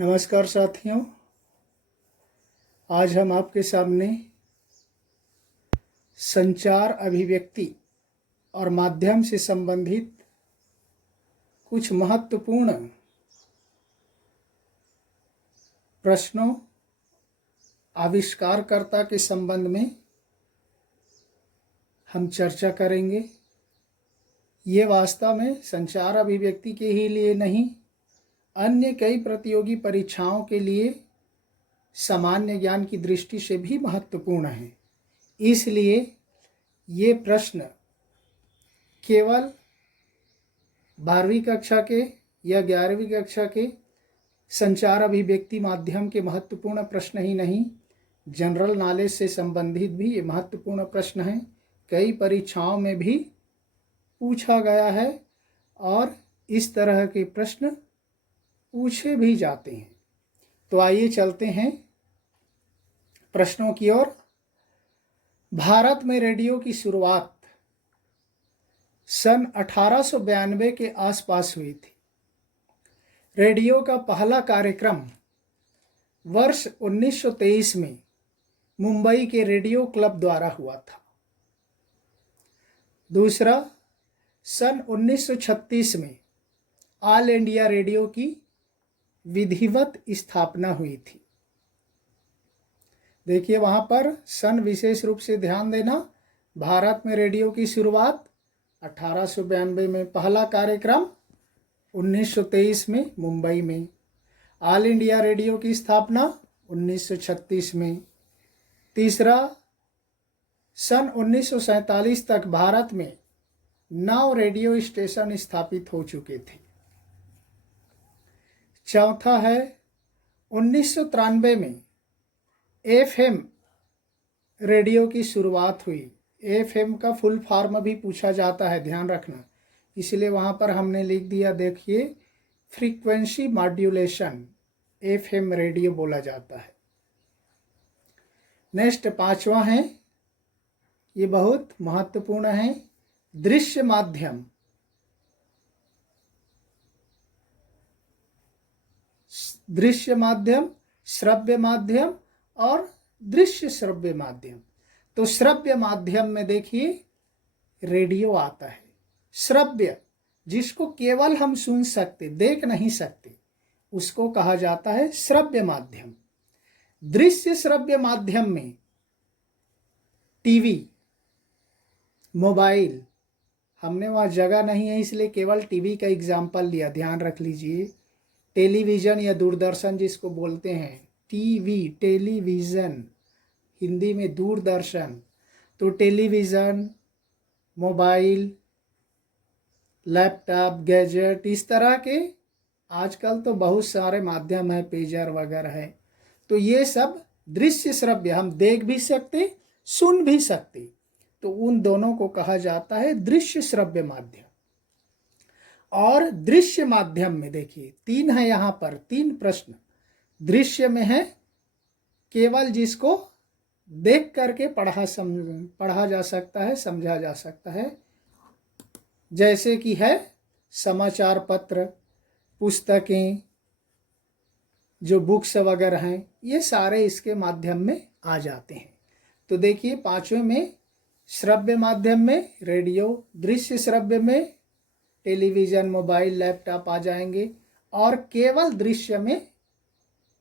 नमस्कार साथियों, आज हम आपके सामने संचार अभिव्यक्ति और माध्यम से संबंधित कुछ महत्वपूर्ण प्रश्नों आविष्कारकर्ता के संबंध में हम चर्चा करेंगे। ये वास्तव में संचार अभिव्यक्ति के ही लिए नहीं, अन्य कई प्रतियोगी परीक्षाओं के लिए सामान्य ज्ञान की दृष्टि से भी महत्वपूर्ण है। इसलिए ये प्रश्न केवल 12वीं कक्षा के या 11वीं कक्षा के संचार अभिव्यक्ति माध्यम के महत्वपूर्ण प्रश्न ही नहीं, जनरल नॉलेज से संबंधित भी ये महत्वपूर्ण प्रश्न हैं। कई परीक्षाओं में भी पूछा गया है और इस तरह के प्रश्न पूछे भी जाते हैं। तो आइए चलते हैं प्रश्नों की ओर। भारत में रेडियो की शुरुआत सन 1892 के आसपास हुई थी। रेडियो का पहला कार्यक्रम वर्ष 1923 में मुंबई के रेडियो क्लब द्वारा हुआ था। दूसरा, सन 1936 में ऑल इंडिया रेडियो की विधिवत स्थापना हुई थी। देखिए वहां पर सन विशेष रूप से ध्यान देना। भारत में रेडियो की शुरुआत 1892 में, पहला कार्यक्रम 1923 में मुंबई में, ऑल इंडिया रेडियो की स्थापना 1936 में। तीसरा, सन 1947 तक भारत में 9 रेडियो स्टेशन स्थापित हो चुके थे। चौथा है 1993 में एफएम रेडियो की शुरुआत हुई। एफएम का फुल फॉर्म भी पूछा जाता है, ध्यान रखना, इसलिए वहाँ पर हमने लिख दिया। देखिए, फ्रीक्वेंसी मॉड्यूलेशन एफएम रेडियो बोला जाता है। नेक्स्ट 5वां है, ये बहुत महत्वपूर्ण है, दृश्य माध्यम। दृश्य माध्यम, श्रव्य माध्यम और दृश्य श्रव्य माध्यम। तो श्रव्य माध्यम में देखिए रेडियो आता है। श्रव्य, जिसको केवल हम सुन सकते, देख नहीं सकते, उसको कहा जाता है श्रव्य माध्यम। दृश्य श्रव्य माध्यम में टीवी, मोबाइल, हमने वहाँ जगह नहीं है इसलिए केवल टीवी का एग्जाम्पल लिया, ध्यान रख लीजिए। टेलीविज़न या दूरदर्शन जिसको बोलते हैं, टीवी, टेलीविज़न, हिंदी में दूरदर्शन। तो टेलीविज़न, मोबाइल, लैपटॉप, गैजेट, इस तरह के आजकल तो बहुत सारे माध्यम है, पेजर वगैरह है। तो ये सब दृश्य श्रव्य, हम देख भी सकते, सुन भी सकते। तो उन दोनों को कहा जाता है दृश्य श्रव्य माध्यम। और दृश्य माध्यम में देखिए 3 है, यहाँ पर 3 प्रश्न। दृश्य में है केवल जिसको देख करके पढ़ा जा सकता है, समझा जा सकता है, जैसे कि है समाचार पत्र, पुस्तकें, जो बुक्स वगैरह हैं, ये सारे इसके माध्यम में आ जाते हैं। तो देखिए 5वें में श्रव्य माध्यम में रेडियो, दृश्य श्रव्य में टेलीविज़न, मोबाइल, लैपटॉप आ जाएंगे, और केवल दृश्य में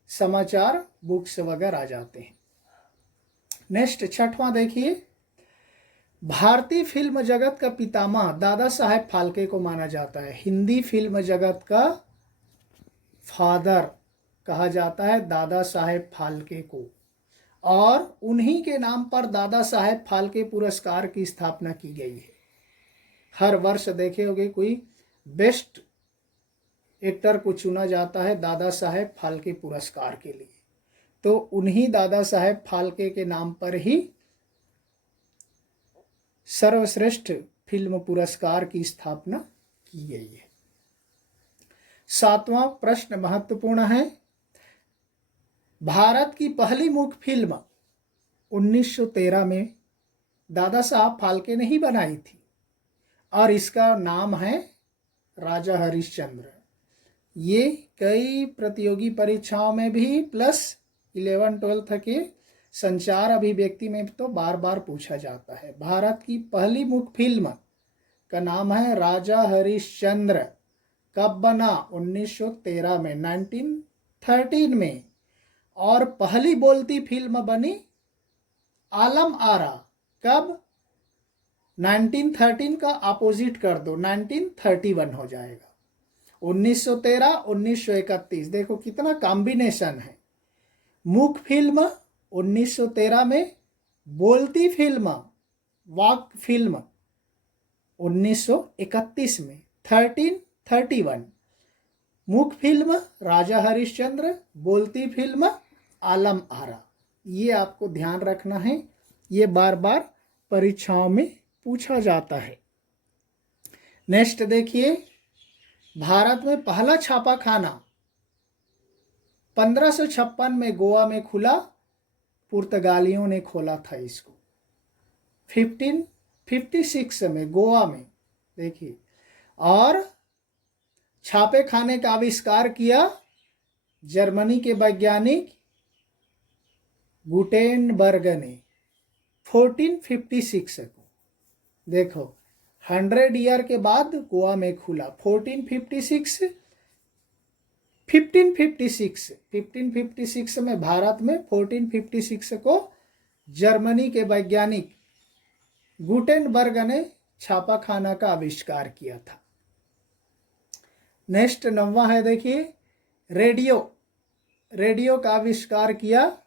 समाचार, बुक्स वगैरह आ जाते हैं। नेक्स्ट 6वां देखिए, भारतीय फिल्म जगत का पितामह दादा साहेब फाल्के को माना जाता है। हिंदी फिल्म जगत का फादर कहा जाता है दादा साहेब फाल्के को, और उन्हीं के नाम पर दादा साहेब फाल्के पुरस्कार की स्थापना की गई है। हर वर्ष देखे होंगे कोई बेस्ट एक्टर को चुना जाता है दादा साहेब फाल्के पुरस्कार के लिए। तो उन्हीं दादा साहेब फाल्के के नाम पर ही सर्वश्रेष्ठ फिल्म पुरस्कार की स्थापना की गई है। 7वां प्रश्न महत्वपूर्ण है, भारत की पहली मूक फिल्म 1913 में दादा साहब फाल्के ने ही बनाई थी और इसका नाम है राजा हरिश्चंद्र। ये कई प्रतियोगी परीक्षाओं में भी प्लस 11-12 के संचार अभिव्यक्ति में तो बार बार पूछा जाता है। भारत की पहली मुख्य फिल्म का नाम है राजा हरिश्चंद्र। कब बना? 1913 में, 1913 में। और पहली बोलती फिल्म बनी आलम आरा। कब? 1913 का अपोजिट कर दो, 1931 हो जाएगा। 1913, 1931, देखो कितना कॉम्बिनेशन है। मुख्य फिल्म 1913 में, बोलती फिल्म वाक फिल्म 1931 में, 1331। मुख्य फिल्म राजा हरिश्चंद्र, बोलती फिल्म आलम आरा। ये आपको ध्यान रखना है, ये बार बार परीक्षाओं में पूछा जाता है। नेक्स्ट देखिए, भारत में पहला छापाखाना 1556 में गोवा में खुला। पुर्तगालियों ने खोला था इसको 1556 में गोवा में, देखिए। और छापे खाने का आविष्कार किया जर्मनी के वैज्ञानिक गुटेनबर्ग ने 1456 को। देखो 100 ईयर के बाद गोवा में खुला। 1556 में भारत में 1456 को जर्मनी के वैज्ञानिक गुटेनबर्ग ने छापाखाना का आविष्कार किया था। नेक्स्ट 9वां है, देखिए रेडियो का आविष्कार किया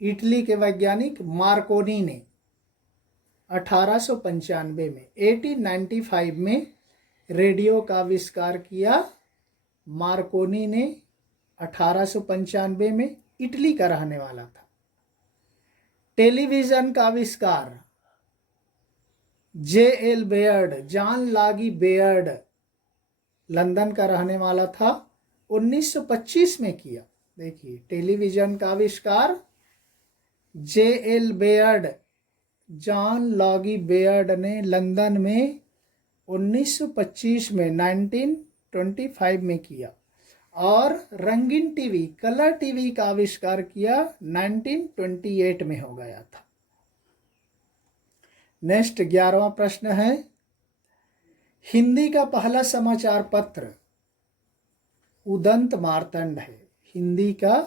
इटली के वैज्ञानिक मार्कोनी ने 1895 में। 1895 में रेडियो का आविष्कार किया मार्कोनी ने 1895 में, इटली का रहने वाला था। टेलीविजन का आविष्कार J.L. बेयर्ड, जॉन लॉगी बेयर्ड, लंदन का रहने वाला था, 1925 में किया। देखिए टेलीविजन का आविष्कार J.L. बेयर्ड, जॉन लॉगी बेयर्ड ने लंदन में 1925 में, 1925 में किया। और रंगीन टीवी, कलर टीवी का आविष्कार किया 1928 में हो गया था। नेक्स्ट 11वां प्रश्न है, हिंदी का पहला समाचार पत्र उदंत मार्तंड है। हिंदी का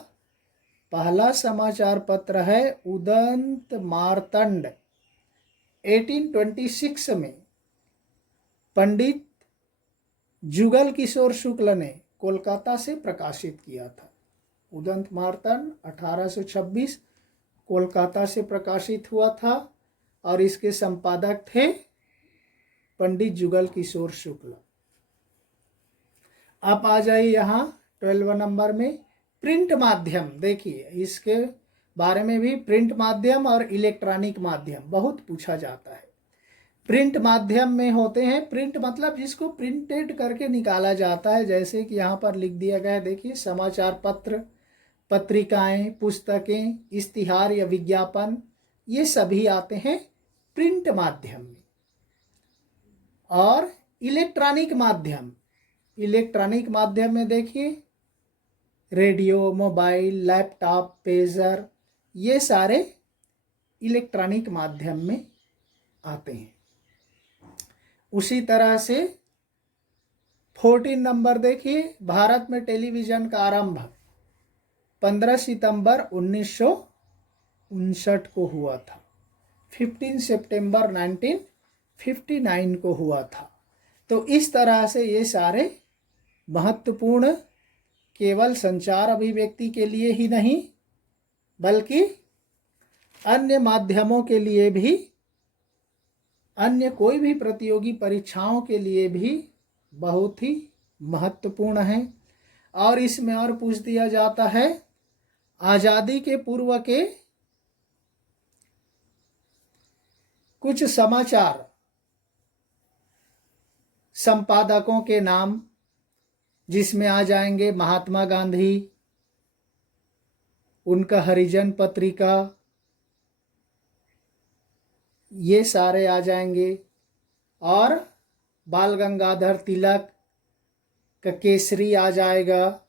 पहला समाचार पत्र है उदंत मार्तंड। 1826 में पंडित जुगल किशोर शुक्ल ने कोलकाता से प्रकाशित किया था। उदंत मार्तंड 1826 कोलकाता से प्रकाशित हुआ था और इसके संपादक थे पंडित जुगल किशोर शुक्ल। आप आ जाइए यहाँ 12 नंबर में, प्रिंट माध्यम। देखिए इसके बारे में भी, प्रिंट माध्यम और इलेक्ट्रॉनिक माध्यम बहुत पूछा जाता है। प्रिंट माध्यम में होते हैं, प्रिंट मतलब जिसको प्रिंटेड करके निकाला जाता है, जैसे कि यहाँ पर लिख दिया गया है, देखिए समाचार पत्र, पत्रिकाएं, पुस्तकें, इश्तिहार या विज्ञापन, ये सभी आते हैं प्रिंट माध्यम में। और इलेक्ट्रॉनिक माध्यम, इलेक्ट्रॉनिक माध्यम में देखिए रेडियो, मोबाइल, लैपटॉप, पेजर, ये सारे इलेक्ट्रॉनिक माध्यम में आते हैं। उसी तरह से 14 नंबर देखिए, भारत में टेलीविज़न का आरंभ 15 सितंबर 1959 को हुआ था। 15 सितंबर 1959 को हुआ था। तो इस तरह से ये सारे महत्वपूर्ण केवल संचार अभिव्यक्ति के लिए ही नहीं बल्कि अन्य माध्यमों के लिए भी, अन्य कोई भी प्रतियोगी परीक्षाओं के लिए भी बहुत ही महत्वपूर्ण है। और इसमें और पूछ दिया जाता है, आज़ादी के पूर्व के कुछ समाचार संपादकों के नाम, जिसमें आ जाएंगे महात्मा गांधी, उनका हरिजन पत्रिका, ये सारे आ जाएंगे। और बाल गंगाधर तिलक का केसरी आ जाएगा,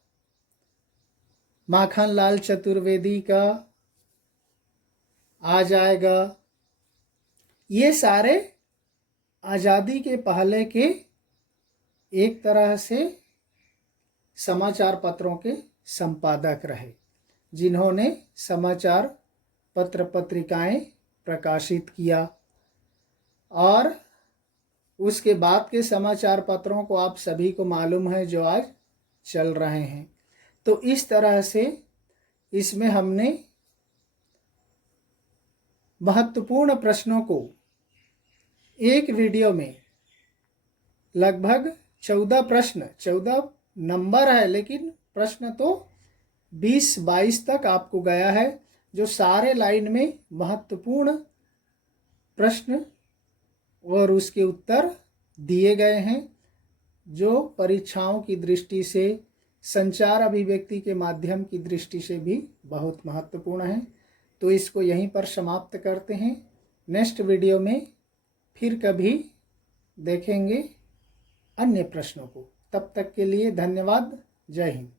माखन लाल चतुर्वेदी का आ जाएगा। ये सारे आज़ादी के पहले के एक तरह से समाचार पत्रों के संपादक रहे, जिन्होंने समाचार पत्र पत्रिकाएं प्रकाशित किया। और उसके बाद के समाचार पत्रों को आप सभी को मालूम है जो आज चल रहे हैं। तो इस तरह से इसमें हमने महत्वपूर्ण प्रश्नों को एक वीडियो में लगभग 14 प्रश्न, 14 नंबर है लेकिन प्रश्न तो 20-22 तक आपको गया है, जो सारे लाइन में महत्वपूर्ण प्रश्न और उसके उत्तर दिए गए हैं, जो परीक्षाओं की दृष्टि से, संचार अभिव्यक्ति के माध्यम की दृष्टि से भी बहुत महत्वपूर्ण है। तो इसको यहीं पर समाप्त करते हैं। नेक्स्ट वीडियो में फिर कभी देखेंगे अन्य प्रश्नों को। तब तक के लिए धन्यवाद। जय हिंद।